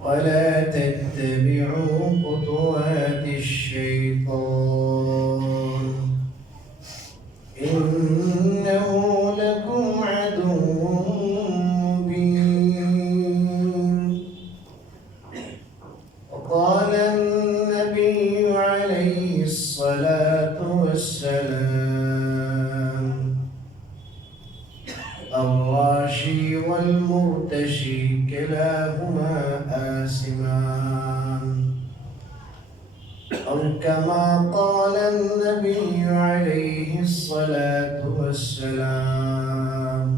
ولا تتبعوا خطوات الشيطان إنه لكم عدو مبين. وقال النبي عليه الصلاة والسلام الراشي والمرتشي كلاهما آثمان، أو كما قال النبي عليه الصلاة والسلام।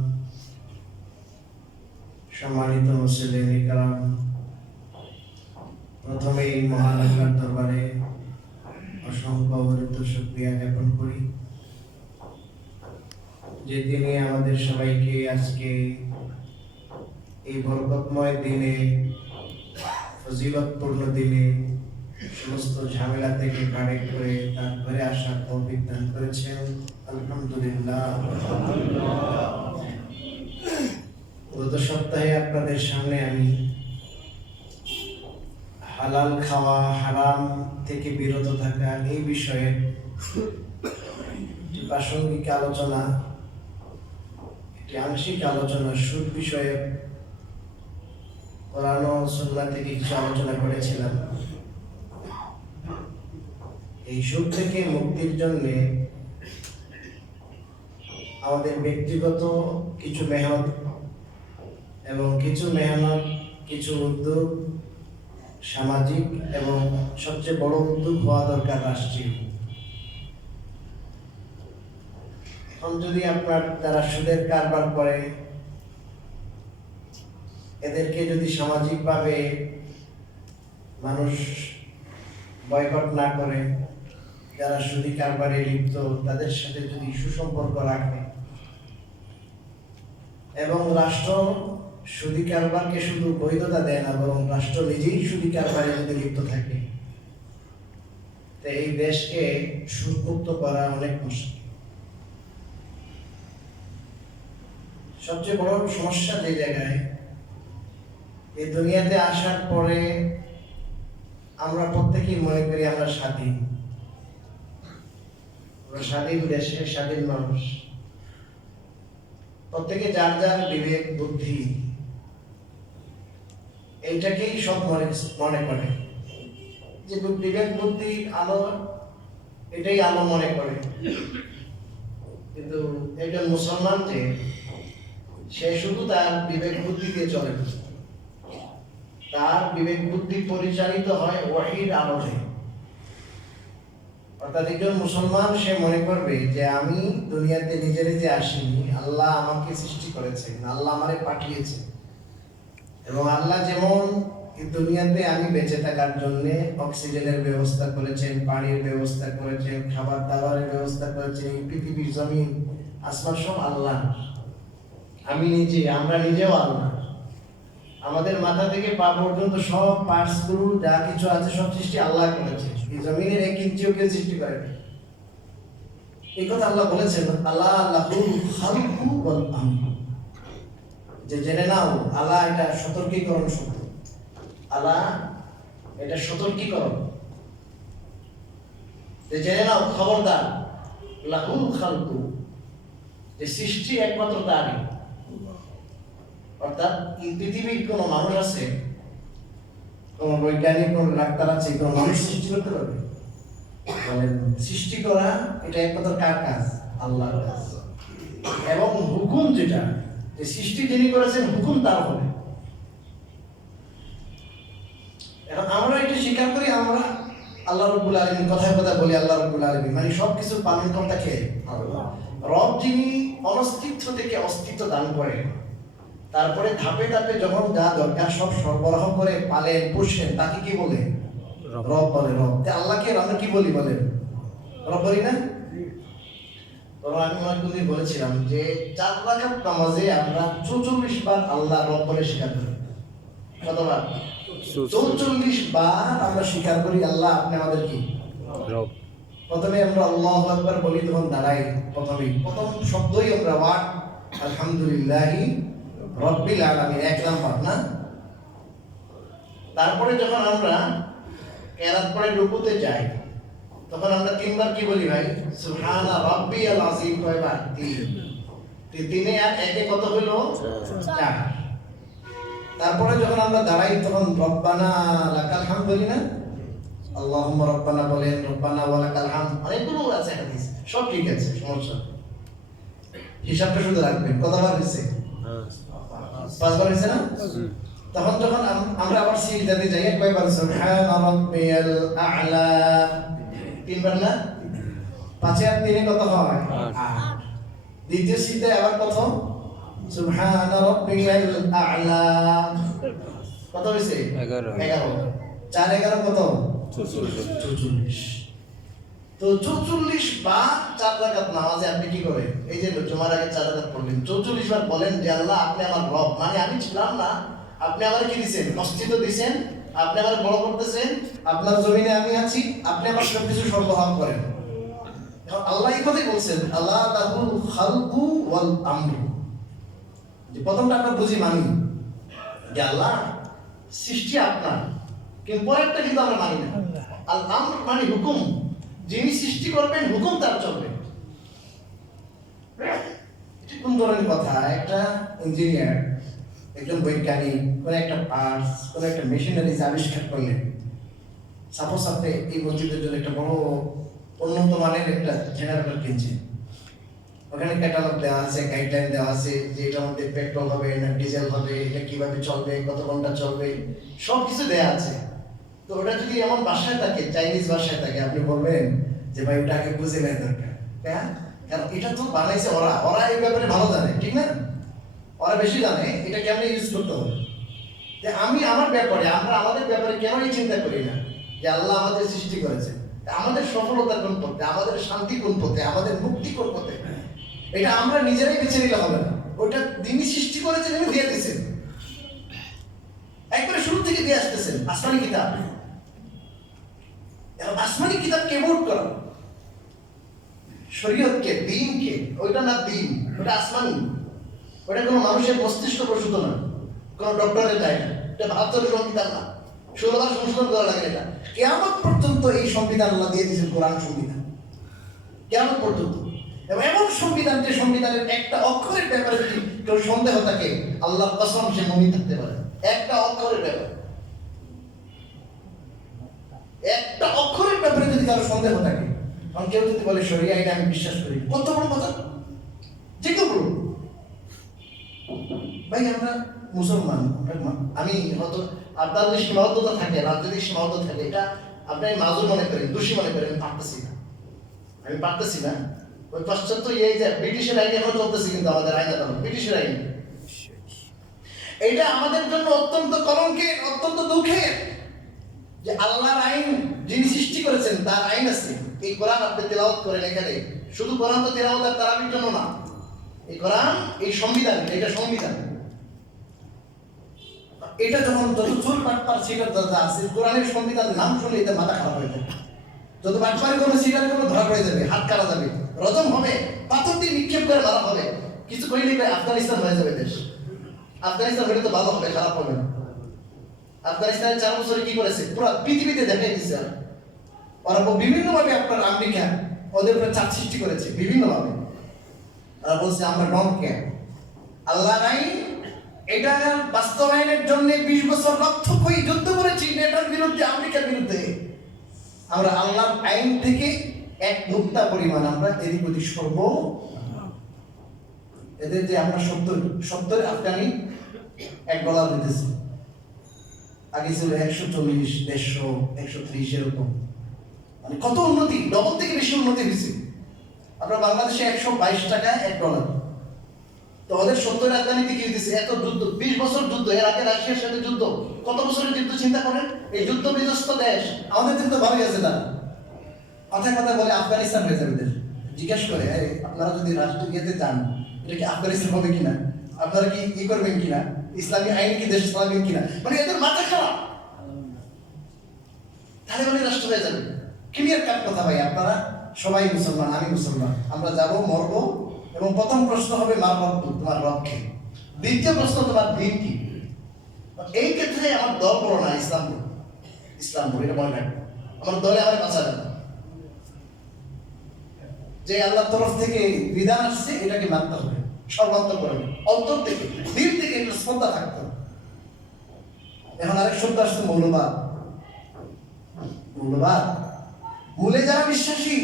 সম্মানিত মুসলিম کرام, প্রথমেই মহান আল্লাহর দরবারে অসংখ্য অগণিত শুকরিয়া জ্ঞাপন করি যে তিনি আমাদের সবাইকে আজকে এই বরকতময় দিনে, ফজিলতপূর্ণ দিনে সমস্ত ঝামেলা থেকে কাটে করে তারপরে আসার তৌফিক দান করেছেন। আলহামদুলিল্লাহ। গত সপ্তাহে আপনাদের সামনে আমি হালাল খাওয়া, হারাম থেকে বিরত থাকা এই বিষয়ে প্রাসঙ্গিক আলোচনা, একটি আংশিক আলোচনা সুদ বিষয়ে কোরআন ও সুন্নাহ থেকে কিছু আলোচনা করেছিলাম। এই সুদ থেকে মুক্তির জন্য আমাদের ব্যক্তিগত কিছু মেহনত এবং কিছু উদ্যোগ, সামাজিক এবং সবচেয়ে বড় উদ্যোগ হওয়া দরকার রাষ্ট্রীয়। এখন যদি আপনার যারা সুদের কারবার করে এদেরকে যদি সামাজিকভাবে মানুষ বয়কট না করে, যারা সুদী কারবারে লিপ্ত তাদের সাথে যদি সুসম্পর্ক রাখে এবং রাষ্ট্র সুদী কারবারকে শুধু বৈধতা দেয় না, বরং রাষ্ট্র নিজেই সুদী কারবারে যদি লিপ্ত থাকে, তো এই দেশকে সুদমুক্ত করা অনেক মুশকিল। সবচেয়ে বড় সমস্যা যে জায়গায়, এই দুনিয়াতে আসার পরে আমরা প্রত্যেকেই মনে করি আমরা স্বাধীন, আমরা স্বাধীন দেশে স্বাধীন মানুষ। প্রত্যেকে যার যার বিবেক বুদ্ধি এইটাকেই সব মনে করে যে বিবেক বুদ্ধি আলো, এটাই আলো মনে করে। কিন্তু একজন মুসলমান যে সে শুধু তার বিবেক বুদ্ধি দিয়ে চলে না, তার বিবেক বুদ্ধি পরিচালিত হয় ওয়াহির আলোতে। অর্থাৎ একজন মুসলমান সে মনে করবে যে আমি দুনিয়াতে নিজে নিজে আসিনি, আল্লাহ আমাকে সৃষ্টি করেছেন, আল্লাহ আমারে পাঠিয়েছে, এবং আল্লাহ যেমন এই দুনিয়াতে আমি বেঁচে থাকার জন্য অক্সিজেনের ব্যবস্থা করেছেন, পানির ব্যবস্থা করেছেন, খাবার দাবারের ব্যবস্থা করেছেন, এই পৃথিবীর জমিন আসমান সব আল্লাহ। আমি নিজে, আমরা নিজেও আল্লাহ। আমাদের মাথা থেকে পা পর্যন্ত সব পার্টস গুলো যা কিছু আছে সব সৃষ্টি আল্লাহ করেছে। এই জমিনের এক ইঞ্চিও কেউ সৃষ্টি করেনি। এই কথা আল্লাহ বলেছেন, আল্লাহ লাহুল খালকু ওয়াল আমর, যে জেনে নাও আল্লাহ এটা সতর্কীকরণ শব্দ, আল্লাহ এটা সতর্কীকরণ, যে জেনে নাও, খবরদার, লাহুল খালকু, যে সৃষ্টি একমাত্র তারই। অর্থাৎ এই পৃথিবীর কোন মানুষ আছে, কোন বৈজ্ঞানিক, কোন ডাক্তার আছে, কোন মানুষ সৃষ্টি করতে পারবে? বলেন, সৃষ্টি করা এটা একমাত্র কার কাজ? আল্লাহর কাজ। এবং হুকুম যেটা, যে সৃষ্টি যিনি করেছেন হুকুম তার হবে। এখন আমরা এটা স্বীকার করি, আমরা আল্লাহ রাব্বুল আলামিন, কথায় কথা বলি আল্লাহ রাব্বুল আলামিন, মানে সবকিছু পালন কর্তা কে? আল্লাহ। রব যিনি অনস্তিত্ব থেকে অস্তিত্ব দান করে, তারপরে ধাপে ধাপে যখন যা দরকার সব সরবরাহ করে পালেন পোষেন, তাকে কি বলে? রব বলে। রব। আল্লাহকে আমরা কি বলি? বলেন রব বলি না? আমি অনেকদিন বলেছিলাম যে 4 রাকাত নামাজে আমরা 44 বার আল্লাহ রব বলে স্বীকার করি। কতবার? 44 বার আমরা স্বীকার করি আল্লাহ আপনি আমাদের কি রব। প্রথমে আমরা আল্লাহু আকবার বলি, তখন দাঁড়াই, প্রথম শব্দই আমরা ওয়ার্ড আলহামদুলিল্লাহি রাব্বিল আলামিন, 1 নাম্বার না? তারপরে যখন আমরা কেরাত পড়ে রুকুতে যাই তখন আমরা তিনবার কি বলি ভাই? সুবহানা রাব্বিয়াল আযীম। কয়বার? তিনে আর একে কত হলো? 4। তারপরে যখন আমরা দাঁড়াই তখন রব্বানা লাকাল হামদ বলি না? আল্লাহুম্মা রব্বানা বলেন, রব্বানা ওয়া লাকাল হামদ, অনেকগুলো আছে হাদিস, সব ঠিক আছে, সমস্যা নেই। হিসাবটা শুধু রাখবেন। কতবার হয়েছে? 5 বার হয়েছে না? তখন যখন আমরা আবার সিজদাতে যাই কয়বার? সুবহানা রাব্বিয়াল আ'লা, 3 বার না? 5 আর 3 কত হয়? 8। দ্বিতীয় সিজদায় আবার কত? সুবহানা রাব্বিয়াল আ'লা, কত হয়েছে? 11। 4 11 কত? 44। তো 44 বার 4 রাকাত নামাজে আপনি কি করেন? এই যে জুমার আগে 4 রাকাত পড়লেন, 44 বার বলেন যে আল্লাহ আপনি আমার রব, মানে আমি ছিলাম না, আপনি আমার কি দিবেন? মসজিদ দিবেন, আপনি আমার বড় করতেছেন, আপনার জমিনে আমি আছি, আপনি আমার সবকিছু সরবরাহ করেন। আল্লাহ এই কথাই বলছেন, আল্লাহ লাহুল খালকু ওয়াল আমরু। যে প্রথমটা আমরা বুঝি মানি যে আল্লাহ সৃষ্টি আপনার, কিন্তু পরেরটা কিন্তু আমরা মানি না। আল আমর মানে হুকুম, যিনি সৃষ্টি করবেন হুকুম তার চলবে। এটা কোন ধরনের কথা? একটা ইঞ্জিনিয়ার, একজন বৈজ্ঞানিক কোন একটা পার্টস, কোন একটা মেশিনারিজ আবিষ্কার করলেন। সাপোজ আপনি এই মসজিদের জন্য একটা বড় উন্নত মানের একটা জেনারেটর কিনছেন, ওখানে ক্যাটালগ দেওয়া আছে, গাইডলাইন দেওয়া আছে যে এটার মধ্যে পেট্রোল হবে না ডিজেল হবে, এটা কিভাবে চলবে, কত ঘন্টা চলবে, সব কিছু দেওয়া আছে। তো ওটা যদি এমন ভাষায় থাকে, চাইনিজ ভাষায় থাকে, আপনি বলবেন যে ভাই ওটা আগে বুঝে নেয় দরকার। হ্যাঁ, কারণ এটা তো বানাইছে ওরা এই ব্যাপারে ভালো জানে, ঠিক না? ওরা বেশি জানে এটা কেমন ইউজ করতে হবে। যে আমি আমার ব্যাপারে, আমরা আমাদের ব্যাপারে কেন এই চিন্তা করি না যে আল্লাহ আমাদের সৃষ্টি করেছে, আমাদের সফলতা কোন পথে, আমাদের শান্তি কোন পথে, আমাদের মুক্তি কোন পথে, এটা আমরা নিজেরাই বেছে নিলে হবে না। ওটা তিনি সৃষ্টি করেছেন, তিনি দিয়ে দিয়েছেন, একবারে শুরু থেকে দিয়ে আসতেছেন। আসমানি কিতাব, আসমানি কিতাব কে বোর্ড করা? শরীয়তকে, দ্বীনকে। ওইটা না দ্বীন, ওটা আসমানি, ওটা কোনো মানুষের মস্তিষ্ক প্রসূত না, কোনো ডক্টরের দেয় না, এটা 72 সংবিধান না, 16 বার সংশোধন করা লাগে। এটা কিয়ামত পর্যন্ত এই সংবিধান আল্লাহ দিয়ে দিয়েছেন, কোরআন সংবিধান, কিয়ামত পর্যন্ত। এবং এমন সংবিধান যে সংবিধানের একটা অক্ষরের ব্যাপারে যদি কেউ সন্দেহ থাকে, আল্লাহর কসম সে মুমিন থাকতে পারে। একটা অক্ষরের ব্যাপারে, একটা অক্ষরের ব্যাপারে যদি কারো সন্দেহ থাকে, কারণ কেউ যদি বলে শরিয়া এটা আমি বিশ্বাস করি, কত বড় কথা, যে কেউ বলুন ভাই আমরা মুসলমান, আমি হয়তো আপনার যদি সীমাবদ্ধতা থাকে, রাজনৈতিক সীমাবদ্ধতা থাকে, এটা আপনি মাজুর মনে করেন, দোষী মনে করেন, আমি পারতেছি না। ওই পাশ্চাত্য এই যে ব্রিটিশের আইন এখন চলতেছে, কিন্তু আমাদের আইন আদালত ব্রিটিশের আইন, এটা আমাদের জন্য অত্যন্ত কলঙ্কের, অত্যন্ত দুঃখের যে আল্লাহর আইন যিনি সৃষ্টি করেছেন তার আইন আছে। এই কোরআন আপনি তেলাওয়াত করেন, এখানে শুধু কোরআন তো তেলাওয়াত আর তারাবির জন্য না, এই কোরআন এই সংবিধান, এটা সংবিধান। এটা যখন যত চোর বাটপার সিটার যা আছে, কোরআনের সংবিধানের নাম শুনলে এটা মাথা খারাপ হয়ে যায়। যত বাটপারে কোনো সিটার কোনো ধরা পড়ে যাবে, হাত কাটা যাবে, রজম হবে, পাথর দিয়ে নিক্ষেপ করে মারা হবে, কিছু কইলেই আফগানিস্তান হয়ে যাবে দেশ। আফগানিস্তান হলে তো ভালো হবে, খারাপ হবে না। আফগানিস্তানের 4 বছরে কি করেছে পুরো পৃথিবীতে দেখাই দিচ্ছে। ওরা বিভিন্নভাবে আপনার আমেরিকা ওদের উপরে চাপ সৃষ্টি করেছে বিভিন্নভাবে। ওরা বলছে আমরা ডোন্ট কেয়ার, আল্লাহ নাই, এটা বাস্তবায়নের জন্য 20 বছর রক্তক্ষয়ী যুদ্ধ করেছি নেটোর বিরুদ্ধে, আমেরিকার বিরুদ্ধে। আমরা আল্লাহর আইন থেকে এক নুক্তা পরিমাণ আমরা এদিক ওদিক সরব। এদের যে আমরা 70 আফগানি $1 দিতেছি, আগে ছিল 140, 150, 130 এরকম, মানে কত উন্নতি, ডবল থেকে বেশি উন্নতি হয়েছে। আমরা বাংলাদেশে 122 টাকায় $1। তো ওদের 70 আফগানিতে কি হইতেছে? এত যুদ্ধ, 20 বছর যুদ্ধ, এর আগে রাশিয়ার সাথে যুদ্ধ, কত বছরের যুদ্ধ চিন্তা করেন। এই যুদ্ধ বিধ্বস্ত দেশ, আমাদের কিন্তু ভালোই আছে তারা। কথায় কথা বলে আফগানিস্তান হয়ে যাবে দেশ। জিজ্ঞাসা করে আপনারা যদি রাষ্ট্রীয়তে যান, এটা কি আফগানিস্তান হবে কিনা, আপনারা কি ই করবেন কিনা, ইসলামী আইন কি দেশ চালাবেন কিনা, মানে এদের মাথা খারাপ। তাহলে মানে রাষ্ট্র হয়ে যাবে, ক্লিয়ার কাট কথা ভাই। আপনারা সবাই মুসলমান, আমি মুসলমান, আমরা যাবো, মরবো, এবং প্রথম প্রশ্ন হবে মার রব, তোমার রব কে? দ্বিতীয় প্রশ্ন তোমার দিন কি? এই ক্ষেত্রে যে আমার দল বড় না, ইসলাম ইসলাম বড়, এটা মনে রাখবো। আমার দলে আমার বাঁচাবে না। যে আল্লাহর তরফ থেকে বিধান আসছে এটাকে মানতে হবে, সর্বান্তর করে অন্তর থেকে, দিল থেকে একটা শ্রদ্ধা থাকতে হবে। এখন আরেক শব্দ আসছে মৌলবাদ। মৌলবাদ মূলে যারা বিশ্বাসী,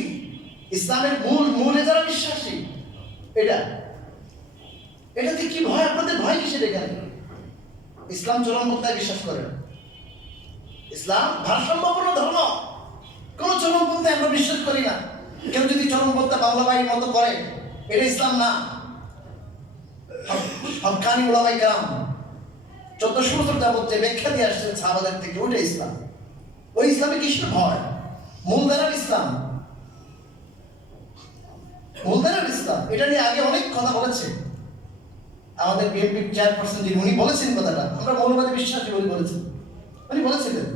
ইসলামের মূলে যারা বিশ্বাসী, এটাতে কি ভয়? আপনাদের ভয় কিসের? এখানে ইসলাম চরমপন্থায় বিশ্বাস করে না। ইসলাম ভারসাম্যপূর্ণ ধর্ম, কোন চরমপন্থায় আমরা বিশ্বাস করি না। কেউ যদি চরমপন্থা বাংলা বাড়ির মতো করে, এটা ইসলাম না। হক্কানি উলামায়ে কেরাম 1400 বছর যাবত যে ব্যাখ্যা দিয়ে আসছেন সাহাবাদের থেকে, ওইটা ইসলাম। ওই ইসলামে কিসের ভয়? মূলধারার ইসলাম, মূলধারার ইসলাম। এটা নিয়ে আগে অনেক কথা বলেছে আমাদের বিএনপির চেয়ারপারসন, যিনি উনি বলেছেন কথাটা, আমরা মৌলবাদী বিশ্বাসী বলে বলেছেন, উনি বলেছিলেন।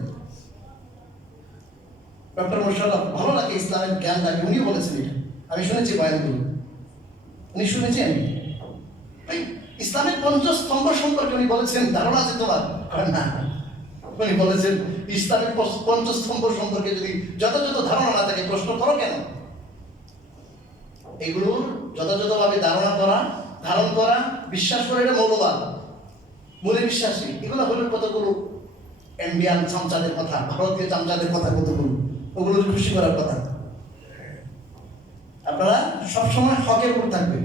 ডক্টর মোশাররফ, ভালো লাগে ইসলামের জ্ঞানটাকে, উনি বলেছেন এটা, আমি শুনেছি বয়ানগুলো, উনি শুনেছেন। ইসলামের পঞ্চস্তম্ভ সম্পর্কে উনি বলেছেন, ধারণা আছে তোমার? না, উনি বলেছেন ইসলামের পঞ্চস্তম্ভ সম্পর্কে যদি যথাযথ ধারণা না থাকে প্রশ্ন করো কেন? এগুলোর যথাযথভাবে ধারণ করা, বিশ্বাস করে, এটা মৌলবাদ, মূলে বিশ্বাসী। এগুলো হলো কতগুলো ইন্ডিয়ান চামচাদের কথা, ভারতীয় চামচাদের কথা, কতগুলো, ওগুলো খুশি করার কথা। আপনারা সবসময় হকের উপর থাকবেন,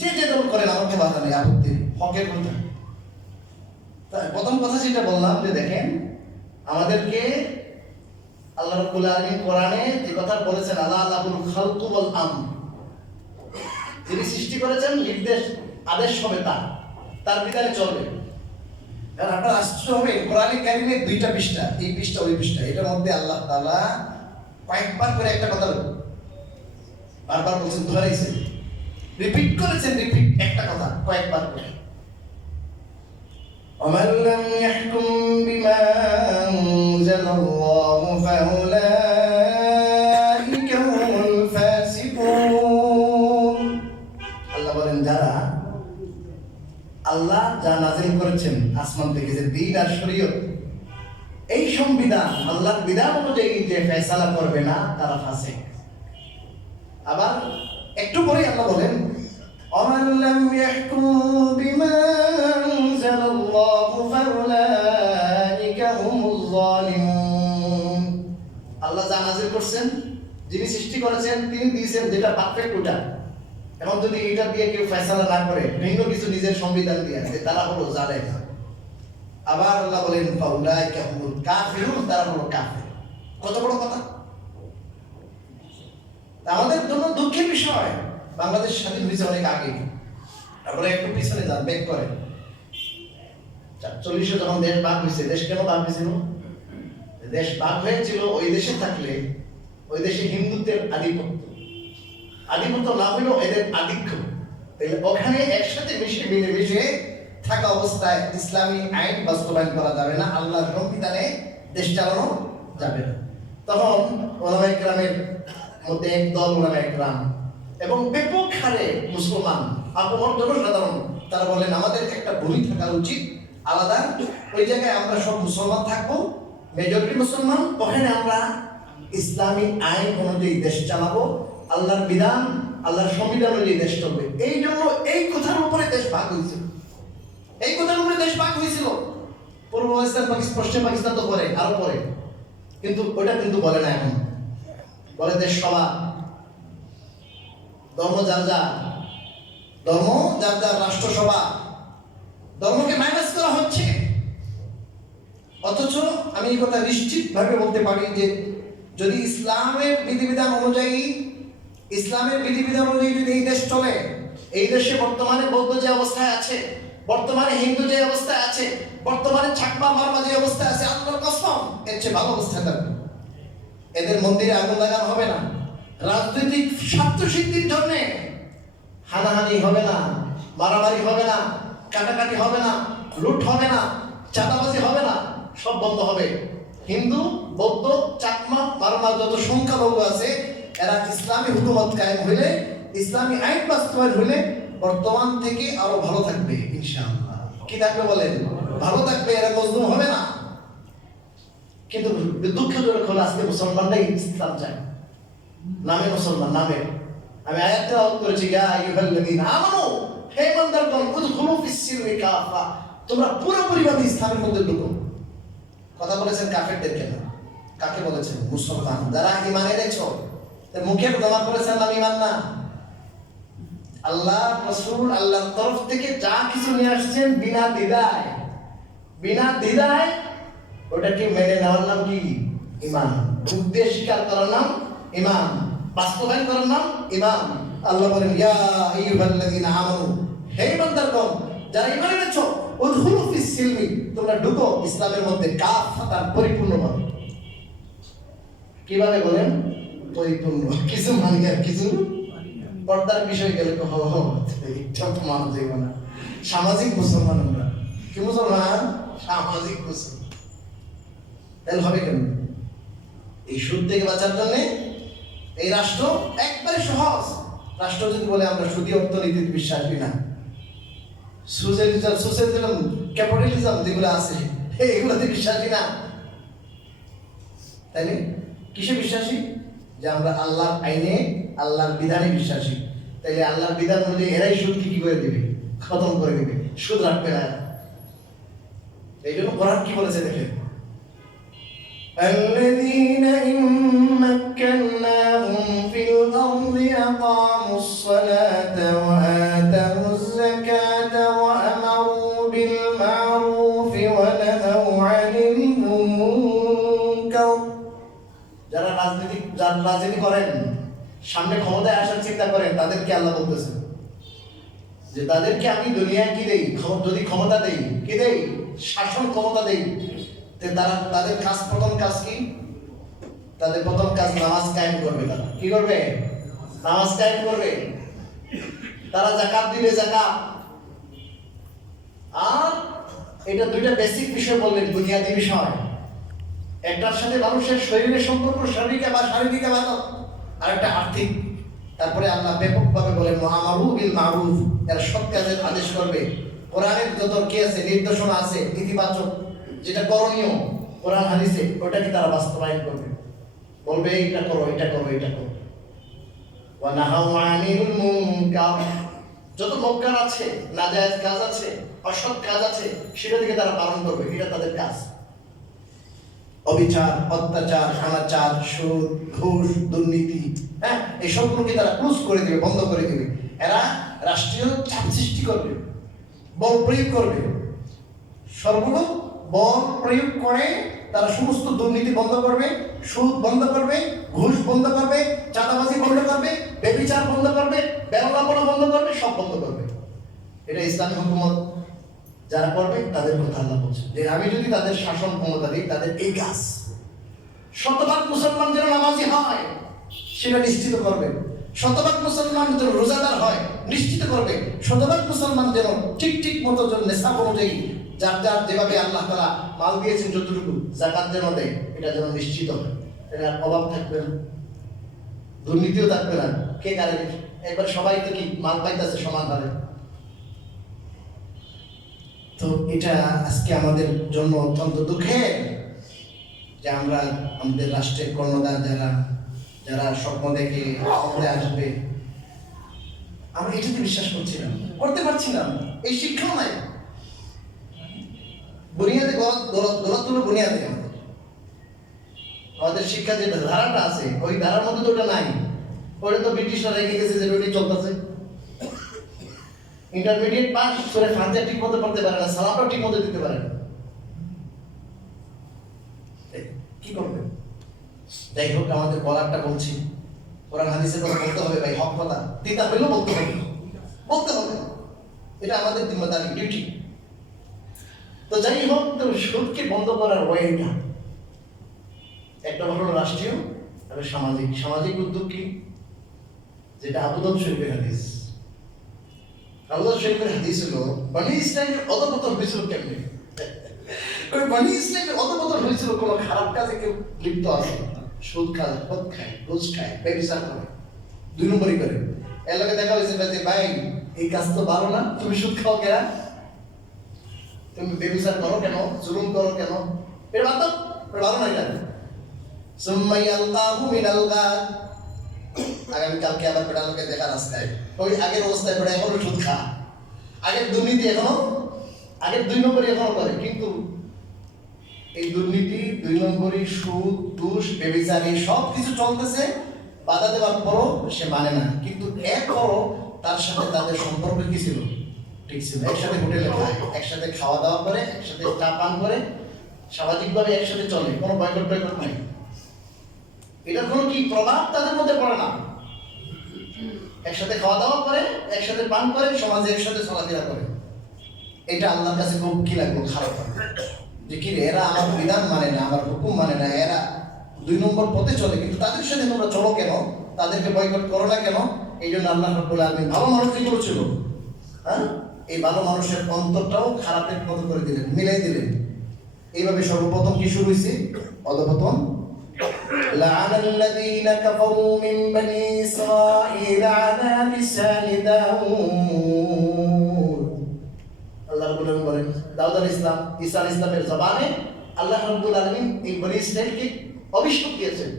যে দল করেন আমাকে বাধা নেই, আপত্তি, হকের উপর থাকবে। প্রথম কথা যেটা বললাম, যে দেখেন আমাদেরকে আল্লাহ রাব্বুল আলামিন কোরআনে যে কথা বলেছেন, আল্লাহ লাহুল খালকু ওয়াল আমর, যিনি সৃষ্টি করেছেন, নির্দেশ আদেশ হবে তার বিধানে চলবে। কারণ আপনার আশ্চর্য হবে, কোরআনে কারিমে 2টা পৃষ্ঠা, এই পৃষ্ঠা ওই পৃষ্ঠা, এটার মধ্যে আল্লাহ তাআলা কয়েকবার করে একটা কথা বারবার বলছেন, ধরেছেন, রিপিট করেছেন, একটা কথা কয়েকবার করে। ومن لم يحكم بما أنزل الله فأولئك هم الفاسقون। আল্লাহ বলেন, যারা আল্লাহ যা নাযিল করেছেন আসমান থেকে, যে দ্বীন আর শরীয়ত, এই সংবিধান, আল্লাহর বিধান অনুযায়ী যে ফয়সালা করবে না, তারা ফাসিক। আবার একটু পরে আল্লাহ বলেন, ومن لم يحكم بما أنزل الله فأولئك هم الظالمون। আল্লাহ যা নাযিল করেছেন, যিনি সৃষ্টি করেছেন, তিনি দিয়েছেন যেটা পারফেক্ট, ওটা। এখন যদি এটা দিয়ে কেউ ফয়সালা না করে, ভিন্ন কিছু নিজের সংবিধান দিয়ে, তারা হলো জালেম। আবার আল্লাহ বলেন, ফাউলাইকা হুমুল কাফিরুন, তারা হলো কাফির। কত বড় কথা! আমাদের জন্য দুঃখের বিষয়, বাংলাদেশ স্বাধীন হয়েছে অনেক আগে। তারপরে একটু পিছনে যান, ব্যাক করেন। 40-এ যখন দেশ ভাগ হয়েছে, দেশ কেন ভাগ হয়েছিল? দেশ ভাগ হয়েছিল ওই দেশে থাকলে, ওই দেশে হিন্দুত্বের আধিপত্য না হলেও এদের আধিক্য, তাহলে ওখানে একসাথে মিলেমিশে থাকা অবস্থায় ইসলামী আইন বাস্তবায়ন করা যাবে না, আল্লাহর সংবিধানে দেশ চালানো যাবে না। তখন ওলামায়ে কেরামের মধ্যে একদল ওলামায়ে কেরাম এবং ব্যাপক হারে মুসলমান, আপমর জনসাধারণ, তারা বলেন আমাদের একটা ভূমি থাকা উচিত আলাদা, ওই জায়গায় আমরা সব মুসলমান থাকবো, মেজরিটি মুসলমান, ওখানে আমরা ইসলামী আইন অনুযায়ী দেশ চালাবো, আল্লাহর বিধান, আল্লাহর সংবিধান অনুযায়ী দেশ চলবে। এই জন্য এই কথার উপরে দেশ ভাগ হয়েছিল, এই কথার উপরে দেশ ভাগ হয়েছিল। পূর্ব পাকিস্তান, পশ্চিম পাকিস্তান তো পরে, আরো পরে, কিন্তু ওটা কিন্তু বলে না, এখন বলে দেশ সভা, ধর্ম যার যার, রাষ্ট্রসভা, ধর্মকে মাইনাস করা হচ্ছে। অথচ আমি এই কথা নিশ্চিত ভাবে বলতে পারি যে যদি ইসলামের বিধিবিধান অনুযায়ী যদি এই দেশ চলে, এই দেশে বর্তমানে বৌদ্ধ যে অবস্থায় আছে, বর্তমানে হিন্দু যে অবস্থায় আছে, বর্তমানে ছাকমা মারমা যে অবস্থায় আছে, আল্লাহর কসম এর চেয়ে ভালো অবস্থায় থাকবে। এদের মন্দিরে আগুন লাগানো হবে না, রাজনৈতিক স্বার্থ সিদ্ধির জন্য হানাহানি হবে না, মারামারি হবে না, কাটাকাটি হবে না, লুট হবে না, চাঁদাবাজি হবে না, সব বন্ধ হবে। হিন্দু, বৌদ্ধ, চাকমা, মারমা যত সংখ্যালঘু আছে, এরা ইসলামী হুকুমত কায়েম হইলে, ইসলামী আইন বাস্তবায়ন হইলে বর্তমান থেকে আরো ভালো থাকবে ইনশাআল্লাহ। কি থাকবে বলেন? ভালো থাকবে, এরা মজলুম হবে না। কিন্তু দুঃখজনক হলো আজকে মুসলমানরাই ইসলাম চায়, নামে মুসলমান, নামে। আমি আয়াত তেলাওয়াত করেছি, ইয়া আইয়ুহাল্লাযীনা আমানু, হে ইমানদারগণ, উদখুলু ফিস-সিলমি কাফা, তোমরা পুরোপুরিভাবে ইসলামের মধ্যে ঢুকো। কথা বলেছেন কাফেরদের কেন? কাকে বলেছেন? মুসলমান যারা ঈমান এনেছো। মুখে জমা করেছেন নাম ঈমান না। আল্লাহ রাসূল আল্লাহর তরফ থেকে যা কিছু নিয়ে আসছেন বিনা দ্বিধায়, বিনা দ্বিধায় ওটাকে মেনে নেওয়ার নাম কি? ঈমান। উদ্দেশ্য স্বীকার করার নাম ঈমান, বাস্তবায়ন করার নাম ঈমান। আল্লাহ বলেন, ইয়া আইয়ুহাল্লাযীনা আমানু, হে ইমানদারগণ যারা ঈমান এনেছো, উদখুলু ফিস-সিলমি, তোমরা ঢুকো ইসলামের মধ্যে কাফাতান, পরিপূর্ণভাবে। কিভাবে বলেন? পরিপূর্ণ। কিছু মানি আর কিছু পর্দার বিষয় গেলে এটা তো মানা যাবে না। সামাজিক মুসলমান আমরা। কি মুসলমান? সামাজিক মুসলমান। তাহলে হবে কেন? এই সুদ থেকে বাঁচার জন্য এই রাষ্ট্র একবারে সহজ। রাষ্ট্র যদি বলে আমরা সুদী অর্থনীতিতে বিশ্বাসী না, সোশ্যালিজম, ক্যাপিটালিজম যেগুলো আছে এগুলোতে বিশ্বাসী না, তাইলে কিসে বিশ্বাসী? যে আমরা আল্লাহর আইনে, আল্লাহর বিধানে বিশ্বাসী। তাইলে আল্লাহর বিধান অনুযায়ী এরাই সুদকে কি করে দেবে? খতম করে দেবে, সুদ রাখবে না। এই জন্য কোরআন কি বলেছে দেখেন, الذين إن مكناهم في الأرض أقاموا الصلاة وآتوا الزكاة وأمروا بالمعروف ونهوا عن المنكر। যারা রাজনীতি করেন, সামনে ক্ষমতায় আসার চিন্তা করেন, তাদেরকে আল্লাহ বলতেছেন যে তাদেরকে আমি দুনিয়ায় কি দেই? যদি ক্ষমতা দেই, কি দেই? শাসন ক্ষমতা দেই। তারা তাদের কাজ, প্রথম কাজ কি? তাদের প্রথম কাজ নামাজ কায়েম করবে। তারা কি করবে? নামাজ কায়েম করবে। তারা যাকাত দিবে, যাকাত। আর এটা দুইটা বেসিক বিষয় বললেন, বুনিয়াদি বিষয়। একটার সাথে মানুষের শরীরের সম্পর্ক, শারীরিক ইবাদত, আর একটা আর্থিক। তারপরে আল্লাহ ব্যাপকভাবে বলেন আমারু বিল মারুফ, এর সৎ কাজের আদেশ করবে। কোরআনের যত কি আছে, নির্দেশনা আছে ইতিবাচক, যেটা করণীয় কোরআন হাদিসে, ওটাকে তারা বাস্তবায়ন করবে। বলবে এটা করো, এটা করো, এটা করো। ওয়া নাহাউ আনিল মুনকার, যত মুনকার আছে, নাজায়েজ কাজ আছে, অসৎ কাজ আছে, সেটা থেকে তারা পালন করবে। এটা তাদের কাজ। অবিচার, অত্যাচার, অনাচার, সুদ, ঘুষ, দুর্নীতি, হ্যাঁ, এই সবগুলোকে তারা ক্লোজ করে দিবে, বন্ধ করে দিবে। এরা রাষ্ট্রীয় চাপ সৃষ্টি করবে, বল প্রয়োগ করবে, সর্বদা বল প্রয়োগ করে তারা সমস্ত দুর্নীতি বন্ধ করবে, সুদ বন্ধ করবে, ঘুষ বন্ধ করবে, চাঁদাবাজি বন্ধ করবে, ব্যভিচার বন্ধ করবে, বেহায়াপনা বন্ধ করবে, সব বন্ধ করবে। এটা ইসলামী হুকুমত যারা করবে তাদের কথা আল্লাহ বলছে যে আমি যদি তাদের শাসন ক্ষমতা দিই, তাদের এই কাজ। শতভাগ মুসলমান যেন নামাজি হয় সেটা নিশ্চিত করবে। শতভাগ মুসলমান যেন রোজাদার হয় নিশ্চিত করবে। শতভাগ মুসলমান যেন ঠিক মতো যেন নেশাব অনুযায়ী যার যার যেভাবে আল্লাহ তাআলা মাল দিয়েছেন যতটুকু যাকাত যেন দেয়, এটা যেন নিশ্চিত হয়। এটা অভাব থাকবে না, দুর্নীতিও থাকবে না। কে কারে একবার সবাই তো কি মাল পাইতেছে সমান হারে। তো এটা আজকে আমাদের জন্য অত্যন্ত দুঃখের যে আমরা আমাদের রাষ্ট্রের কর্ণধার যারা স্বপ্ন দেখে ক্ষমতায় আসবে, আমরা এটাতে বিশ্বাস করছিলাম, করতে পারছিলাম। এই শিক্ষাও নাই, বুনিয়াদে গলত বুনিয়াদে আমাদের শিক্ষা যে ধারাটা আছে, ওই ধারার মধ্যে তো ওটা নাই। ওটা তো ব্রিটিশরা রেখে গেছে, যে ওইটাই চলতেছে। ইন্টারমিডিয়েট পাস করে ফাতিহা ঠিক মতো পড়তে পারে না, সালামটাও ঠিক মতো দিতে পারে না, কি করবে? যাই হোক, আমাদের বলারটা বলছি, কোরআন হাদিসের কথা বলতে হবে ভাই, হক কথা তিতা হইলেও বলতে হবে। এটা আমাদের জিম্মেদারি, ডিউটি। তো যাই হোক, তো সুদকে বন্ধ করার ওয়েটা একটা হলো রাষ্ট্রীয়, আর সামাজিক উদ্যোগ কি? যেটা আবু দাউদ শরীফের হাদিস। আবু দাউদ শরীফের হাদিস হলো বনী ইসরাইলের অধঃপতন হয়েছিল কেমনে? ওই বনী ইসরাইলের অধঃপতন হয়েছিল কোনো খারাপ কাজে কেউ লিপ্ত আছে, সুদ খায়, মদ খায়, ঘুষ খায়, ব্যভিচার করে, 2 নম্বরই করে। এলাকায় দেখা হয়েছে যে ভাই এই কাজ তো ভালো না, তুমি সুদ খাও কেন? তুমি বেবিচার করো কেন, জুলুম করো কেন, এটা বাদ দাও, এটা ভালো না। এটা সুম্মা ইয়ালকাহু মিনাল গাদ, আগামীকালকে আবার পেটালোকে দেখা রাস্তায় ওই আগের অবস্থায় পড়ে এখনো সুদ খা, আগের দুর্নীতি এখনো, আগের 2 নম্বরই এখনো করে। কিন্তু এই দুর্নীতি, 2 নম্বরই, সুদ, ঘুষ, বেবিচার সব কিছু চলতেছে, বাধা দেওয়ার পরও সে মানে না। কিন্তু এরপরও তার সাথে তাদের সম্পর্ক কি ছিল? ঠিক ছিল। একসাথে হোটেলে খায়, একসাথে খাওয়া দাওয়া করে, একসাথে চা পান করে, সামাজিকভাবে একসাথে চলে, কোনো বয়কট টয়কট নাই। এটার কোনো কি প্রভাব তাদের মধ্যে পড়ে না। একসাথে খাওয়া দাওয়া করে, একসাথে পান করে, সমাজে একসাথে চলাফেরা করে। এটা আল্লাহর কাছে খুব কি লাগলো, খারাপ যে কি এরা আমার বিধান মানে না, আমার হুকুম মানে না, এরা 2 নম্বর পথে চলে, কিন্তু তাদের সাথে তোমরা চলো কেন, তাদেরকে বয়কট করো না কেন? এই জন্য আল্লাহ রাব্বুল আলামিন ভালো মানুষ কি করেছিল, হ্যাঁ, এই ভালো মানুষের অন্তরটাও খারাপের মতো করে দিলেন, মিলাই দিলেন। এইভাবে সর্বপ্রথম কি শুরু হয়েছে? অধঃপতন। লা'আনাল্লাযীনা কাফারু মিন বানি ইসরাঈল আলা লিসানি দাউদ। আল্লাহ রাব্বুল আলামিন বলেন দাউদ আলাইহিস সালাম, ঈসা আলাইহিস সালামের জবানে আল্লাহ রাব্বুল আলামিন এই বনি ইসরাঈলকে অভিশাপ দিয়েছেন।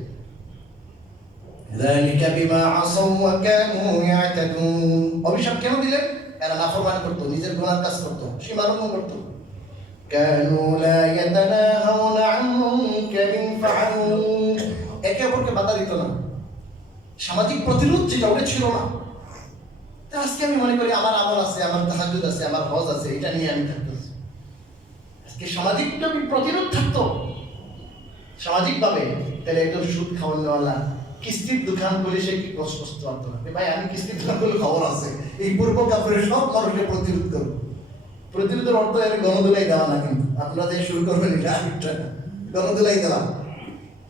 যালিকা বিমা আসাউ ওয়া কানু ইয়াতাদুন। অভিশাপ কেন দিলেন? এরা নাফরমানি করত, নিজের গুনার কাজ করত, সীমালঙ্ঘন করত। কানু লা ইয়াতানাহাউনা আন মুনকারিন ফাআলু। একে অপরকে বাধা দিত না, সামাজিক প্রতিরোধ যেটা ওটা ছিল না। তা আজকে আমি মনে করি আমার আমল আছে, আমার তাহাজ্জুদ আছে, আমার হজ আছে, এটা নিয়ে আমি থাকতেছি। আজকে সামাজিক প্রতিরোধ থাকতো সামাজিকভাবে, তাহলে একজন সুদ খাওয়ানোওয়ালা কিস্তির দোকান খুলে সে কি কষ্ট পারতো না, ভাই আমি কিস্তির দোকান খুলে খবর আছে, এই পূর্ব কাপড়ের সব মানুষকে প্রতিরোধ করবো। প্রতিরোধের অর্থ আমি গণদোলাই দেওয়া না, কিন্তু আপনারা যে শুরু করবেন এটা আরেকটা গণদোলাই দেওয়া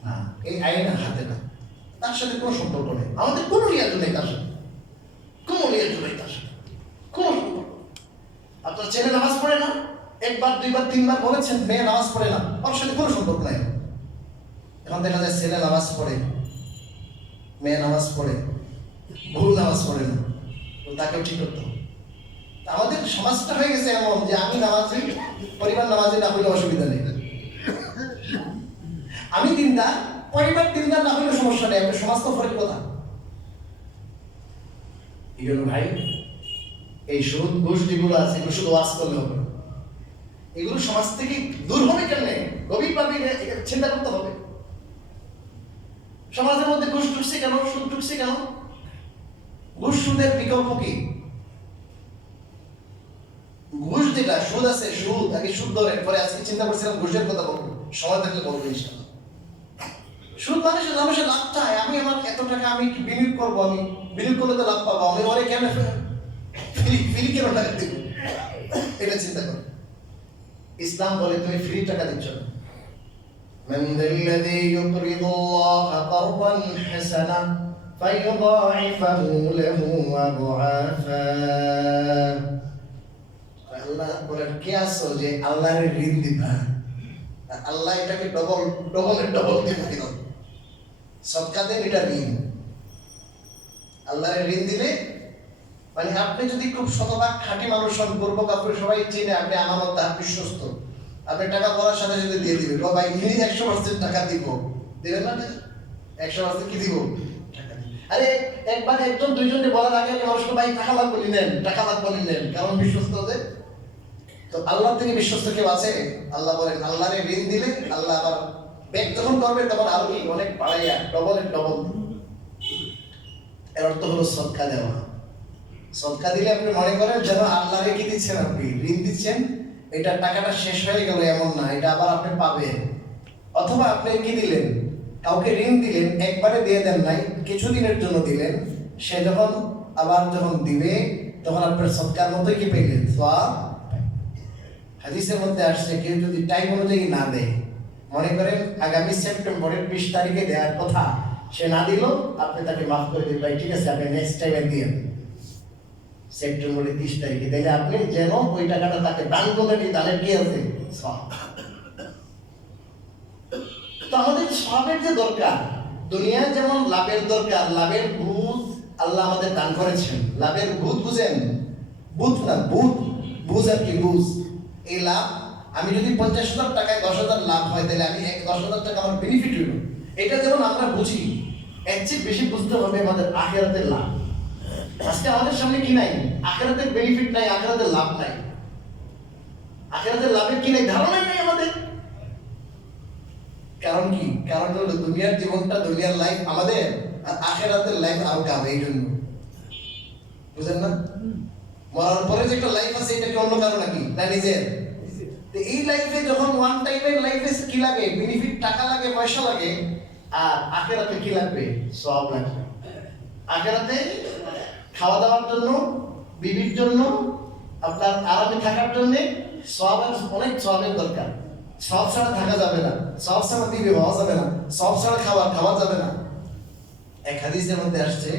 না, এই আইনের হাতে না, তার সাথে কোনো সম্পর্ক নেই, আমাদের কোনো লিয়াজু নেই তার সাথে, কোনো লিয়াজু নেই তার সাথে, কোনো সম্পর্ক। আপনার ছেলে নামাজ পড়ে না, 1 বার 2 বার 3 বার বলেছেন মেয়ে নামাজ পড়ে না, ওর সাথে কোনো সম্পর্ক নাই। এখন দেখা যায় ছেলে নামাজ পড়ে, মেয়ে নামাজ পড়ে, ভুল নামাজ পড়ে না, তাকেও ঠিক করতে হবে। আমাদের সমাজটা হয়ে গেছে এমন যে আমি নামাজি, পরিবার নামাজি না হইলে অসুবিধা নেই, আমি দিনদার, পরিবার দিনদার না হইলে সমস্যা নেই, একটা সমাজ তো ফরিক কথা। এই জন্য ভাই এই সুদ ঘুষ যেগুলো আছে এগুলো শুধু ওয়াজ করলে হবে, এগুলো সমাজ থেকে দূর হবে কেমনে, গভীরভাবে চিন্তা করতে হবে। সমাজের মধ্যে ঘুষ ঢুকছে কেন, সুদ ঢুকছে কেন? ঘুষ সুদের বিকল্প কি? ঘুষ যেটা, সুদ আছে, সুদ আগে সুদ ধরেন, পরে আজকে চিন্তা করছিলাম ঘুষের কথা বলবো, সময় থাকলে বলবো ইনশাআল্লাহ। সুদ মানুষের লাভ চায়, আমি আমার এত টাকা আমি বিনিয়োগ করবো, আমি বিনিয়োগ করলে তো লাভ পাবো, আমি ওরে কেন ফ্রি কেন টাকা দিব, এটা চিন্তা করো। ইসলাম বলে তুমি ফ্রি টাকা দিচ্ছ না। من ذا الذي يقرض الله قرضا حسنا فيضاعفه له أضعافا। আল্লাহ বলেন কে আছো যে আল্লাহর ঋণ দিবা, আল্লাহ এটাকে ডবল দিব। সদকা দেন, এটা ঋণ। আল্লাহর ঋণ দিলে মানে আপনি যদি খুব শতভাগ খাঁটি মানুষ হন, পূর্ব কাপড় সবাই চিনে, আপনি আমানত বিশ্বস্ত, আপনি টাকা বলার সাথে সাথে দিয়ে দিবেন, বাবা ইনি 100% টাকা দিব, দিবেন না? 100% কি দিব? টাকা দিব। আরে একবার একজন দুইজনে বলার আগে মানুষকে ভাই টাকা লাগবে নেন, টাকা লাগবে নেন, কারণ বিশ্বস্ত হতে। তো আল্লাহ থেকে বিশ্বস্ত কেউ আছে? আল্লাহ বলেন আল্লাহরে ঋণ দিলে আল্লাহ আবার ব্যাক যখন করবে তখন আরো কি অনেক বাড়াইয়া ডবল। এর অর্থ হলো সদকা দেওয়া। সদকা দিলে আপনি মনে করেন যেন আল্লাহরে কি দিচ্ছেন, আপনি ঋণ দিচ্ছেন, এটা টাকাটা শেষ হয়ে গেল এমন না, এটা আবার আপনি পাবেন। অথবা আপনি কি দিলেন, কাউকে ঋণ দিলেন, একবারে দিয়ে দেন নাই, কিছুদিনের জন্য দিলেন, সে যখন দিবে তখন আপনার সদকার মতোই কি পেলেন, সওয়াব। হাদিসের মধ্যে আসছে কেউ যদি টাইম অনুযায়ী না দেয়, মনে করেন আগামী সেপ্টেম্বরের 20 তারিখে দেওয়ার কথা, সে না দিল, আপনি তাকে মাফ করে দিন, ভাই ঠিক আছে আপনি নেক্সট টাইমে দিয়ে সেপ্টেম্বরের 30 তারিখে দিলে আপনি যেন ওই টাকাটা তাকে দান করে দিই, দানের কি আছে সওয়াব। তো আমাদের সওয়াবের যে দরকার, দুনিয়া যেমন লাভের দরকার, লাভের বুঝ আল্লাহ আমাদের দান করেছেন। লাভের বুঝ বুঝেন, বুঝ না বুঝ, বুঝ আর কি বুঝ, এই লাভ আমি যদি 50,000 টাকায় 10,000 লাভ হয়, তাহলে আমি 10,000 টাকা আমার বেনিফিট হইল। এটা যেমন আমরা বুঝি, এর চেয়ে বেশি বুঝতে হবে আমাদের আখিরাতের লাভ। আজকে আমাদের সামনে কি নাই? আখিরাতের বেনিফিট নাই, আখিরাতের লাভ নাই। আখিরাতের লাভের কি নাই? ধারণাই নাই আমাদের। কারণ কি? কারণ হলো দুনিয়ার জীবনটা, দুনিয়ার লাইফ আমাদের, আর আখিরাতের লাইফ আরো কাবে। এই জন্য বুঝেন না? মরার পরে যে একটা লাইফ আছে, এটা কি অন্য কারো নাকি? না নিজের? এই লাইফে যখন ওয়ান টাইমের লাইফে কি লাগে? বেনিফিট, টাকা লাগে, পয়সা লাগে। আর আখিরাতে কি লাগবে? সওয়াব লাগবে। আখিরাতে খাওয়া দাওয়ার জন্য, বিবির জন্য, আপনার আরামে থাকার জন্য সওয়াবের, অনেক সওয়াবের দরকার। সওয়াব ছাড়া থাকা যাবে না, সওয়াব ছাড়া বিবি হওয়া যাবে না, সওয়াব ছাড়া খাওয়া যাবে না। এক হাদিসের মধ্যে আসছে,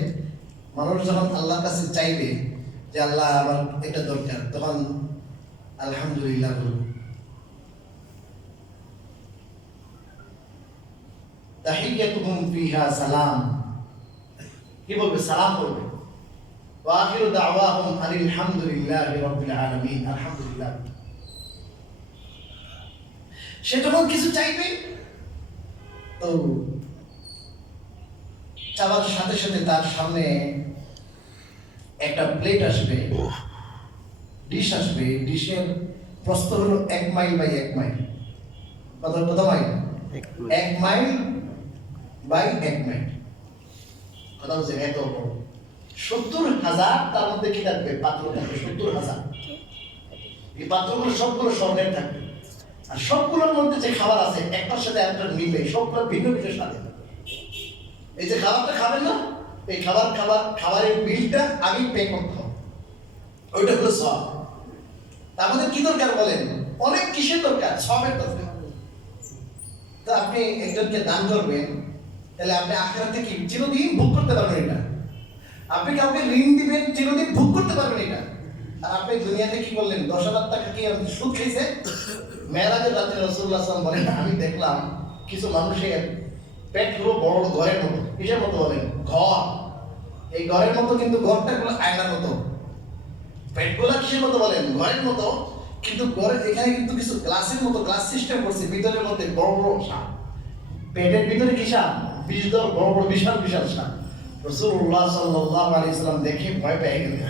মানুষ যখন আল্লাহর কাছে চাইবে যে আল্লাহ আমার এটা দরকার, তখন আলহামদুলিল্লাহ বলবে। তাহিয়াতুহুম ফিহা সালাম, কি বলবে? সালাম বলবে। ওয়া আখিরু দাওয়াহুম আনিল হামদুলিল্লাহি রাব্বিল আলামিন, আলহামদুলিল্লাহ। সে যখন কিছু চাইবে, তো চাওয়ার সাথে সাথে তার সামনে একটা প্লেট আসবে, ডিশ আসবে। ডিশের প্রস্থ হলো 1 মাইল বাই 1 মাইল। কত মাইল? 1 mile by 1 mile. কথা বলছে এত বড়। 70,000 তার মধ্যে কি থাকবে? পাত্র থাকবে 70,000। এই পাত্রগুলো সবগুলো স্বর্ণের থাকবে। আর সবগুলোর মধ্যে যে খাবার আছে, একটার সাথে একটা মিলবে, সবগুলো ভিন্ন ভিন্ন স্বাদে। এই যে খাবারটা খাবেন না, এই খাবারের বিলটা আগে পে করতে হবে। ওইটা হলো সওয়াব। তার মধ্যে কি দরকার বলেন? অনেক কিসের দরকার? সওয়াবের দরকার। তো আপনি একজনকে দান করবেন, তাহলে আপনি আখিরাতে কি চিরদিন ভোগ করতে পারবেন এটা। আপনি কাউকে ঋণ দিবেন, চিরদিন ভোগ করতে পারবেন এটা। আর আপনি দুনিয়াতে কি করলেন? 10,000 টাকা কি সুদ খাইছে? মেরাজের রাতে রাসূলুল্লাহ সাল্লাল্লাহু আলাইহি ওয়াসাল্লাম বলেন, আমি দেখলাম কিছু মানুষের পেট হলো বড় ঘরের মতো। কিসের মতো বলেন? ঘর। এই ঘরের মতো, কিন্তু ঘরটা গুলো আয়নার মতো। পেটগুলা কিসের মতো বলেন? ঘরের মতো। কিন্তু ঘরের এখানে কিন্তু কিছু গ্লাসের মতো, গ্লাস সিস্টেম করছে। ভিতরের মধ্যে বড় বড় সাপ। পেটের ভিতরে কি সাপ? বিষধর বড় বড় বিশাল বিশাল সাপ। রাসূলুল্লাহ সাল্লাল্লাহু আলাইহি ওয়াসাল্লাম দেখে ভয় পেয়ে গেলেন।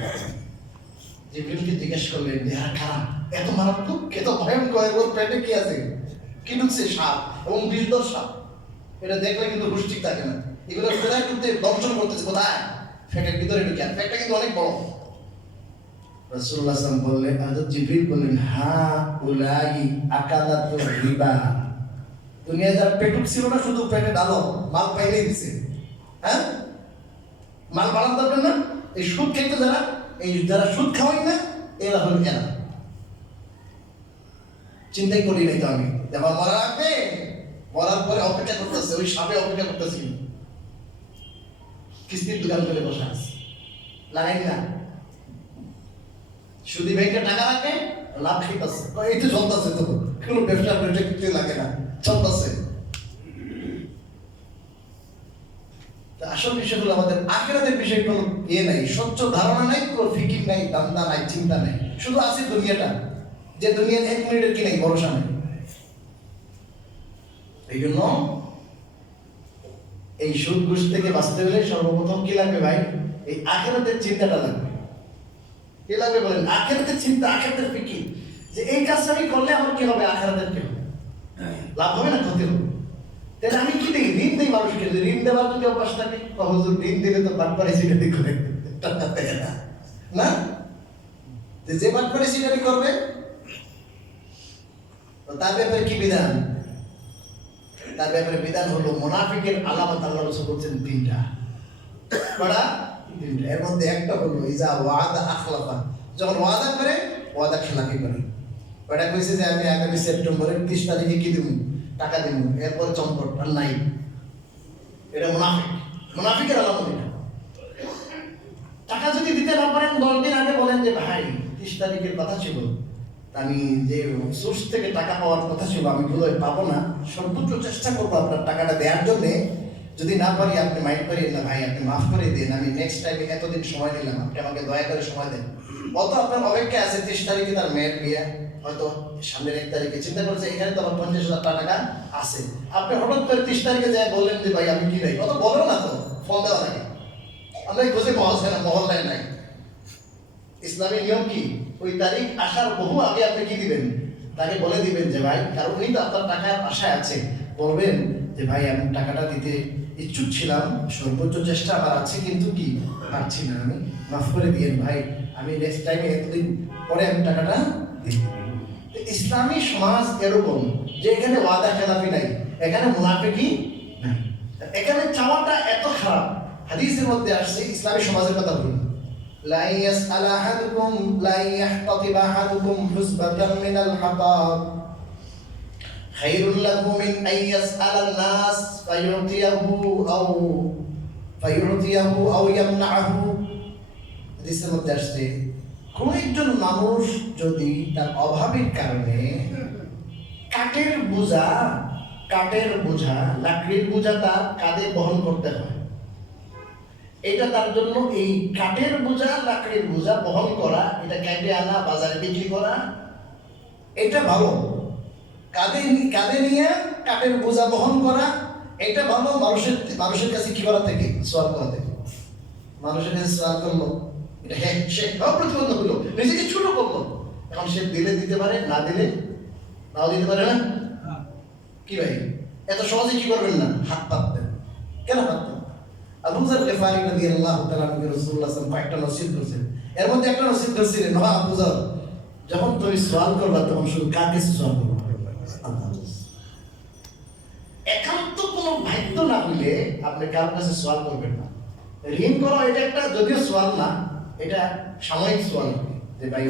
জিবরিলকে জিজ্ঞেস করলেন, দেহা খারাপ, এত মারাত্মক, এত ভয়ঙ্কর, ওর পেটে কি আছে? কি ঢুকছে? সাপ, এবং বিষধর সাপ। এটা দেখলে কিন্তু হুশ ঠিক থাকে না। এগুলো কোথায় ঢুকতে দংশন করতেছে? কোথায়? পেটের ভিতরে ঢুকে। আর পেটটা কিন্তু অনেক বড়। রাসূলুল্লাহ সাল্লাল্লাহু আলাইহি ওয়াসাল্লাম বললেন, হযরত জিবরিল বললেন, হা উলাই আকালাতু রিবা। দুনিয়ায় যারা পেটুক ছিল না, শুধু পেটে ডালো, মাল পাইলেই দিছে। হ্যাঁ, মাল বাড়ার দরকার না। এই সুদ খেতে যারা সুদ খাওয়াই না, এরা হল এরা। চিন্তাই করি নাই তো আমি, যেমন মরার আগে, মরার পরে অপেক্ষা করতেছে, ওই সাপে অপেক্ষা করতেছি, কিস্তির দোকান করে বসে আছে, লাগাই না। সুদি ব্যাংকে টাকা রাখে, লাভ খাইতেছে, এই তো চলতেছে। তো কোনো ব্যবসা কিছু লাগে না, চলতেছে। আসল বিষয় হলো আমাদের আখিরাতের বিষয়ে কোনো ইয়ে নাই, স্বচ্ছ ধারণা নাই, কোনো ফিকির নাই, দান্দা নাই, চিন্তা নাই। শুধু আছে দুনিয়াটা, যে দুনিয়ার 1 মিনিটের কি নাই, ভরসা নাই। এই জন্য এই সুদ ঘুষ থেকে বাঁচতে হলে সর্বপ্রথম কি লাগবে ভাই? এই আখিরাতের চিন্তাটা লাগবে। কি লাগবে বলেন? আখিরাতের চিন্তা, আখিরাতের ফিকির, যে এই কাজটা আমি করলে আমার কি হবে, আখিরাতের কি হবে, লাভ হবে না ক্ষতি হবে। তাহলে আমি কি দিই? ঋণ দিই মানুষকে। ঋণ দেওয়ার যদি অভ্যাস থাকে, হুজুর ঋণ দিলে তো বাটপাড়ি সিটারি করে টাকা দেয় না, না? যে বাটপাড়ি সিটারি করবে, তার ব্যাপারে কি বিধান? তার ব্যাপারে বিধান হলো, মুনাফিকের আলামত আল্লাহ রাসূল বলছেন 3টা। কয়টা? 3টা। এর মধ্যে একটা হলো ইজা ওয়াদা আখলাফা, যখন ওয়াদা করে, ওয়াদা খেলাফি করে। ওটা কইছে যে আমি আগামী সেপ্টেম্বরের 30 তারিখে কি দেব, টাকা দেব, এরপর চম্পট আর নাই। এটা মুনাফিক, মুনাফিকের আলামত এটা। টাকা যদি দিতে না পারেন, 10 দিন আগে বলেন যে ভাই 30 তারিখের কথা ছিল, আমি যে সোর্স থেকে টাকা পাওয়ার কথা ছিল, আমি বোধহয় পাবো না, সর্বোচ্চ চেষ্টা করবো আপনার টাকাটা দেওয়ার জন্যে। যদি না পারি আপনি মাইন্ড করিয়েন না ভাই, আপনি মাফ করে দিন, আমি নেক্সট টাইমে এতদিন সময় নিলাম, আপনি আমাকে দয়া করে সময় দেন। অত আপনার অপেক্ষা আছে 30 তারিখে তার মেয়ের বিয়ে, হয়তো সামনের 1 তারিখে চিন্তা করছে এখানে তো আমার 50,000 টাকা আছে, আপনি হঠাৎ করে 30 তারিখে যায় বললেন যে ভাই আমি কি নাই, অত বলো না তো, ফোন দেওয়া লাগে, আমরা খোঁজে মহল্লায় নাই। ইসলামী নিয়ম কি, ওই তারিখ আসার বহু আগে আপনি কি দিবেন, তাকে বলে দিবেন যে ভাই, কারণ উনি তো আপনার টাকার আশায় আছে, বলবেন যে ভাই আমি টাকাটা দিতে ইচ্ছুক ছিলাম, সর্বোচ্চ চেষ্টা আমার আছে, কিন্তু কি পারছি না, আমি মাফ করে দিয়েন ভাই, আমি নেক্সট টাইমে এতদিন পরে আমি টাকাটা দিই। ইসলামী সমাজ এরকম যে এখানে ওয়াদা খেলাফি নাই, এখানে মুনাফিকি নাই, এখানে চাওয়াটা এত খারাপ। হাদিসের মধ্যে আসছে ইসলামী সমাজের কথা বলুন, লা ইয়াসআল আহাদুকুম লা ইয়াহতাতিব আহাদুকুম হুসবাতাম মিনাল হাতাব খায়রুল লাহু মিন আন ইয়াসআলান নাস ফায়ুতিয়াহু আও ইয়ামনাহু। হাদিসের মধ্যে আসছে কোন একজন মানুষ যদি তার অভাবের কারণে কাঠের বোঝা লাকড়ির বোঝা তার কাঁধে বহন করতে হয়, এটা তার জন্য এই কাঠের বোঝা লাকড়ির বোঝা বহন করা, এটা কেটে আনা বাজারে বিক্রি করা, এটা ভালো। কাঁধে নিয়ে কাঠের বোঝা বহন করা, এটা ভালো মানুষের কাছে কি করা থেকে, সোয়াল করা থেকে। মানুষের কাছে সোয়াল করলো, এটা সে প্রতিবন্ধক হলো, নিজেকে ছোট করলো, এখন সে দিলে দিতে পারে, না দিলে নাও দিতে পারে না। কি ভাই এত সহজে কি করবেন না, হাত পাতবেন, কেন পাতবেন? আবু যর গিফারি রাদিয়াল্লাহু তাআলা আনহু রাসূলুল্লাহ সাল্লাল্লাহু আলাইহি ওয়াসাল্লাম কয়েকটা নসিহত করেছেন, এর মধ্যে একটা নসিহত করেছিলেন, না আবু যর, যখন তুমি সওয়াল করবা তখন শুধু কার কাছে সওয়াল করবে, আল্লাহ। একান্ত কোনো ভাগ্য না হইলে আপনি কার কাছে সওয়াল করবেন না। ঋণ করা এটা একটা যদিও সওয়াল না, এটা সাময়িক সওয়াল, যে ভাই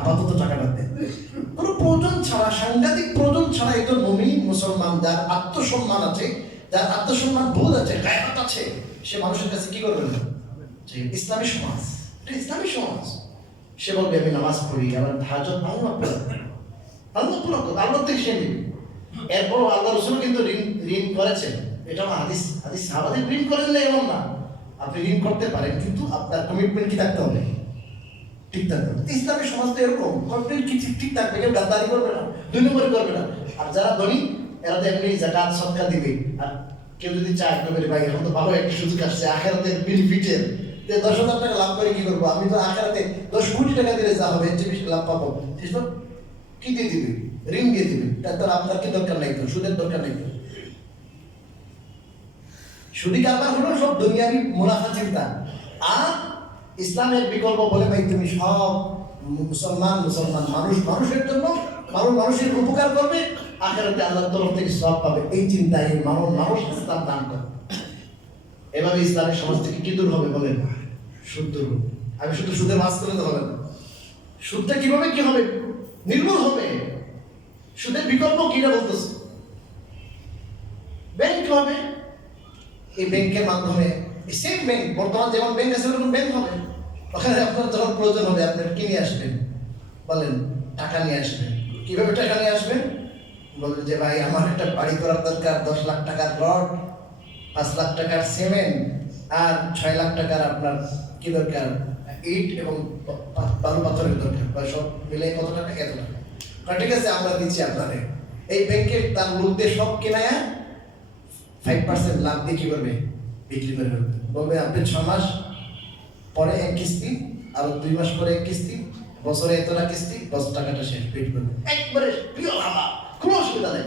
আপাতত টাকাটা দেন, কোনো প্রয়োজন ছাড়া, সাংঘাতিক প্রয়োজন ছাড়া একজন মুমিন মুসলমান যার আত্মসম্মান আছে, যার আত্মসম্মান বোধ আছে, গায়রত আছে, সে মানুষের কাছে কি করবে না। ইসলামী সমাজ, এটা ইসলামী সমাজ। সে বলবে আমি নামাজ পড়ি, আমার হাজত আল্লাহ থেকে সে নেবে। এরপর আল্লাহ রাসূল কিন্তু ঋণ করেছেন, এটা আমার হাদিস সাহাবাদের ঋণ করেন না এমন না, আপনি ঋণ করতে পারেন, কিন্তু আপনার কমিটমেন্ট কি থাকতে হবে, ঠিক থাকতে হবে। ইসলামী সমাজ তো এরকম, কমিটমেন্ট কি ঠিক থাকবে, কেউ গাদ্দারি করবে না, 2 নম্বরই করবে না। আর যারা ধনী এরা তো এমনি যাকাত সদকা দিবে, আর কেউ যদি চায় বলে ভাই এখন তো ভালো একটা সুযোগ আসছে আখিরাতের বেনিফিটের, 10,000 টাকা লাভ করে কি করবো, আমি তো আখিরাতে 10 কোটি টাকা দিলে যা হবে এর চেয়ে বেশি লাভ পাবো, সেসব কি দিয়ে দিবে, ঋণ দিয়ে দিবে। তার আপনার কি দরকার নাই তো, সুদের দরকার নাই তো। সুদি কারবার হলো সব দুনিয়াবি মুনাফা চিন্তা। আর ইসলামের বিকল্প বলে ভাই তুমি সব মুসলমান মানুষের জন্য, মানুষের উপকার করবে, আখিরাতে আল্লাহর তরফ থেকে সওয়াব পাবে, এই চিন্তায় মানুষ ইসলাম দান করে। এভাবে ইসলামের সমাজ থেকে কি দূর হবে বলেন, সুদ দূর হবে। আমি শুধু সুদের মাছ করে তো হবে না, সুদটা কিভাবে কি হবে, নির্মূল হবে। সুদের বিকল্প কিনা বলতেছে, ব্যাংক হবে, এই ব্যাংকের মাধ্যমে সেম ব্যাংক, বর্তমান যেমন ব্যাংক আছে ওরকম ব্যাংক হবে, ওখানে আপনার যখন প্রয়োজন হবে আপনি কি নিয়ে আসবেন, বলেন টাকা নিয়ে আসবেন। কিভাবে টাকা নিয়ে আসবেন, বলবেন যে ভাই আমার একটা বাড়ি করার দরকার, 10 লাখ টাকার রড, 5 লাখ টাকার সিমেন্ট, আর 6 লাখ টাকার আপনার কি দরকার, ইট এবং বালু পাথরের দরকার, সব মিলে কত টাকা, এত টাকা। ঠিক আছে আমরা দিচ্ছি আপনাদের। এই ব্যাংকের তার লোকদের সব কেনায় 5% লাভ দিয়ে কি করবে, বিক্রি করে বলবে আপনি 6 মাস পরে এক কিস্তি, আর 2 মাস পরে এক কিস্তি, বছরে এতটা কিস্তি, 10 টাকাটা শেষ, পেট করবে একবারে প্রিয় লাভা, কোনো অসুবিধা নেই।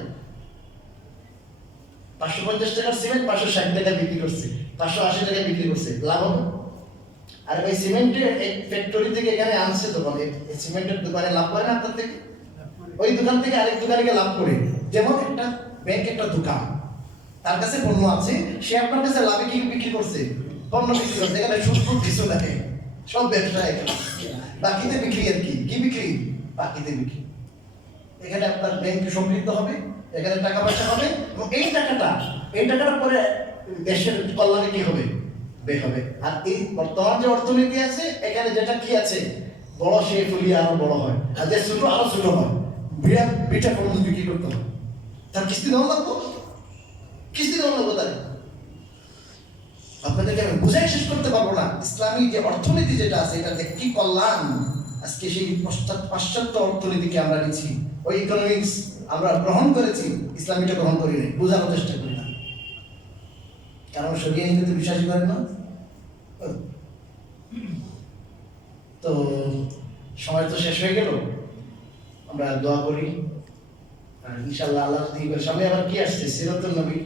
550 টাকার সিমেন্ট 560 টাকা বিক্রি করছে, 580 টাকা বিক্রি করছে, লাভ হবে। আর ভাই সিমেন্টের এক ফ্যাক্টরি থেকে এখানে আনছে দোকান, এই সিমেন্টের দোকানে লাভ করে না আপনার থেকে, ওই দোকান থেকে আরেক দোকানে লাভ করে। যেমন একটা ব্যাংক একটা দোকান, তার কাছে পণ্য আছে, সে আপনার কাছে লাভে কি বিক্রি করছে, পণ্য বিক্রি করছে, এখানে সুদ কিছু নাই, সব ব্যবসা এখানে বাকিতে বিক্রি। আর কি বিক্রি, বাকিতে বিক্রি। এখানে আপনার ব্যাংক সমৃদ্ধ হবে, এখানে টাকা পয়সা হবে, এবং এই টাকাটা পরে দেশের কল্যাণে কি হবে, ব্যয় হবে। আর এই বর্তমান যে অর্থনীতি আছে, এখানে যেটা কি আছে, বড় সে ফুলিয়ে আরো বড় হয়, আর যে ছোট আরো ছোট হয়, বিটা পণ্য বিক্রি করতে হবে, তার কিস্তি দেওয়া লাগবো, তাই আপনাদেরকে আমি বুঝাই শেষ করতে পারবো না। ইসলামী যে অর্থনীতি যেটা আছে, এটাতে কি কল্যাণ, আজকে সেই পাশ্চাত্য অর্থনীতিকে আমরা নিচ্ছি, ওই ইকোনমিক্স আমরা গ্রহণ করেছি, ইসলামীটা গ্রহণ করি নাই, বোঝানোর চেষ্টা করি না। কারণ শরীয়ত আইনকে বিশ্বাস করেন না। তো সময় তো শেষ হয়ে গেল, আমরা দোয়া করি। আর ইনশাআল্লাহ আল্লাহ যদি সামনে আবার কি আসছে, সিরাতুন নবী